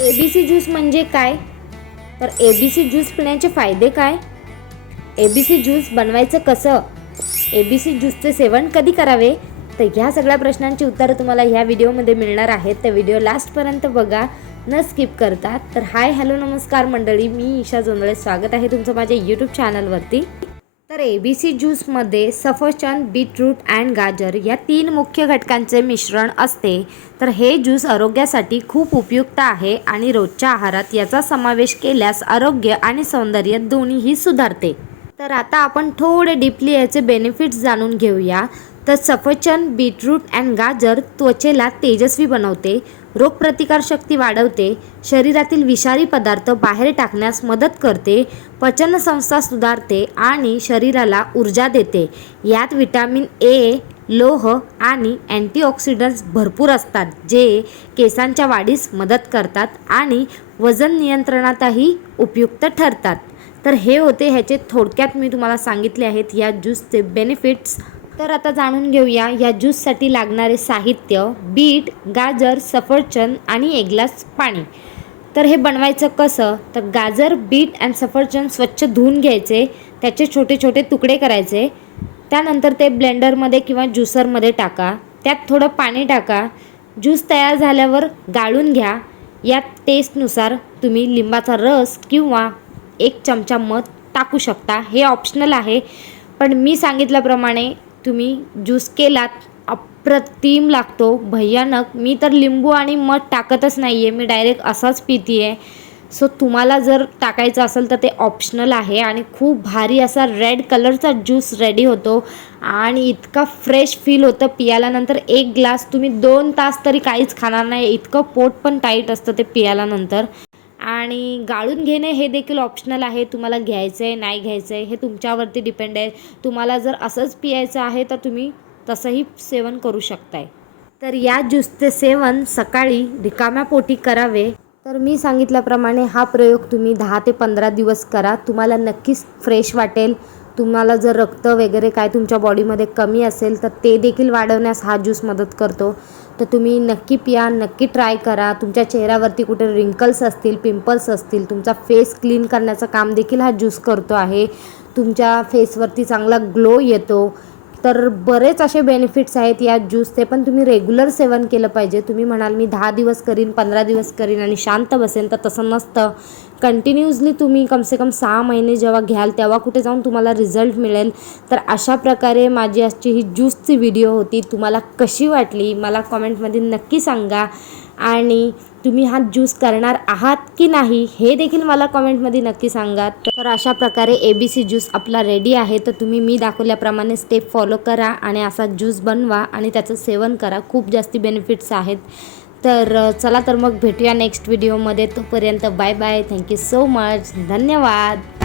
ए B C juice म्हणजे काय? तर ए बी सी ज्यूस पिण्याचे फायदे काय? ए बी सी ज्यूस बनवायचं कसं? ए बी सी ज्यूसचे सेवन कधी करावे? तर ह्या सगळ्या प्रश्नांची उत्तरं तुम्हाला ह्या व्हिडिओमध्ये मिळणार आहेत. तर व्हिडिओ लास्टपर्यंत बघा न स्किप करता. तर हाय हॅलो नमस्कार मंडळी. मी ईशा जोंधळे. स्वागत आहे तुमचं माझ्या यूट्यूब चॅनलवरती तर ए बी सी ज्यूसमध्ये सफरचंद बीटरूट अँड गाजर या तीन मुख्य घटकांचे मिश्रण असते. तर हे ज्यूस आरोग्यासाठी खूप उपयुक्त आहे आणि रोजच्या आहारात याचा समावेश केल्यास आरोग्य आणि सौंदर्य दोन्हीही सुधारते. तर आता आपण थोडे डीपली याचे बेनिफिट्स जाणून घेऊया. तर सफरचंद बीटरूट अँड गाजर त्वचेला तेजस्वी बनवते. रोगप्रतिकारशक्ती वाढवते शरीरातील विषारी पदार्थ बाहेर टाकण्यास मदत करते पचनसंस्था सुधारते आणि शरीराला ऊर्जा देते. यात विटॅमिन ए लोह आणि अँटीऑक्सिडंट्स भरपूर असतात जे केसांच्या वाढीस मदत करतात आणि वजन नियंत्रणातही उपयुक्त ठरतात. तर हे होते ह्याचे थोडक्यात मी तुम्हाला सांगितले आहेत या ज्यूसचे बेनिफिट्स तर आता जाणून घेऊया या ज्यूससाठी लागणारे साहित्य बीट गाजर सफरचंद आणि एक ग्लास पाणी. तर हे बनवायचं कसं? तर गाजर बीट अँड सफरचंद स्वच्छ धुवून घ्यायचे त्याचे छोटे छोटे तुकडे करायचे. त्यानंतर ते ब्लेंडरमध्ये किंवा ज्युसरमध्ये टाका. त्यात थोडं पाणी टाका. ज्यूस तयार झाल्यावर गाळून घ्या. यात टेस्टनुसार तुम्ही लिंबाचा रस किंवा एक चमचा मध टाकू शकता. हे ऑप्शनल आहे. पण मी सांगितल्याप्रमाणे तुम्ही ज्यूस केलात अप्रतिम लागतो. भयानक. मी तर लिंबू आणि मध टाकतच नाही आहे मी डायरेक्ट असाच पिते आहे सो तुम्हाला जर टाकायचं असेल तर ते ऑप्शनल आहे आणि खूप भारी असा रेड कलरचा ज्यूस रेडी होतो आणि इतका फ्रेश फील होतं पियाल्यानंतर. एक ग्लास तुम्ही दोन तास तरी काहीच खाणार नाही. इतकं पोट पण टाईट असतं ते पियाल्यानंतर. आणि गाळून घेणे हे देखील ऑप्शनल आहे. तुम्हाला घ्यायचं आहे नाही घ्यायचं आहे हे तुमच्यावरती डिपेंड आहे. तुम्हाला जर असंच पियायचं आहे तर तुम्ही तसंही सेवन करू शकताय. तर या ज्यूसचे सेवन सकाळी रिकाम्या पोटी करावे. तर मी सांगितल्याप्रमाणे हा प्रयोग तुम्ही दहा ते पंधरा दिवस करा. तुम्हाला नक्कीच फ्रेश वाटेल. तुम्हाला जर रक्त वगैरे काय तुमच्या बॉडीमध्ये कमी असेल तर ते देखील वाढवण्यास हा ज्यूस मदत करतो. तर तुम्ही नक्की पिया नक्की ट्राय करा. तुमच्या चेहऱ्यावरती कुठे रिंकल्स असतील पिंपल्स असतील तुमचा फेस क्लीन करण्याचं काम देखील हा ज्यूस करतो आहे. तुमच्या फेसवरती चांगला ग्लो येतो. तर बरेच असे बेनिफिट्स आहेत या ज्यूसचे पण तुम्ही रेग्युलर सेवन केलं पाहिजे. तुम्ही म्हणाल मी दहा दिवस करीन पंधरा दिवस करीन आणि शांत बसेन. तर तसं नसतं. कंटिन्युअसली तुम्ही कमसे कम सहा महिने जेव्हा घ्याल तेव्हा कुठे जाऊन तुम्हाला रिझल्ट मिळेल. तर अशा प्रकारे माझी आजची ही ज्यूसची व्हिडिओ होती. तुम्हाला कशी वाटली? मला कॉमेंटमध्ये नक्की सांगा. आणि तुम्ही हा ज्यूस करणार आहात की नाही हे देखील मला कॉमेंटमध्ये नक्की सांगा. तर अशा प्रकारे ए बी सी ज्यूस आपला रेडी आहे. तर तुम्ही मी दाखवल्याप्रमाणे स्टेप फॉलो करा आणि असा ज्यूस बनवा आणि त्याचं सेवन करा. खूप जास्ती बेनिफिट्स आहेत. तर चला तर मग भेटूया नेक्स्ट व्हिडिओमध्ये तोपर्यंत bye bye thank you so much धन्यवाद.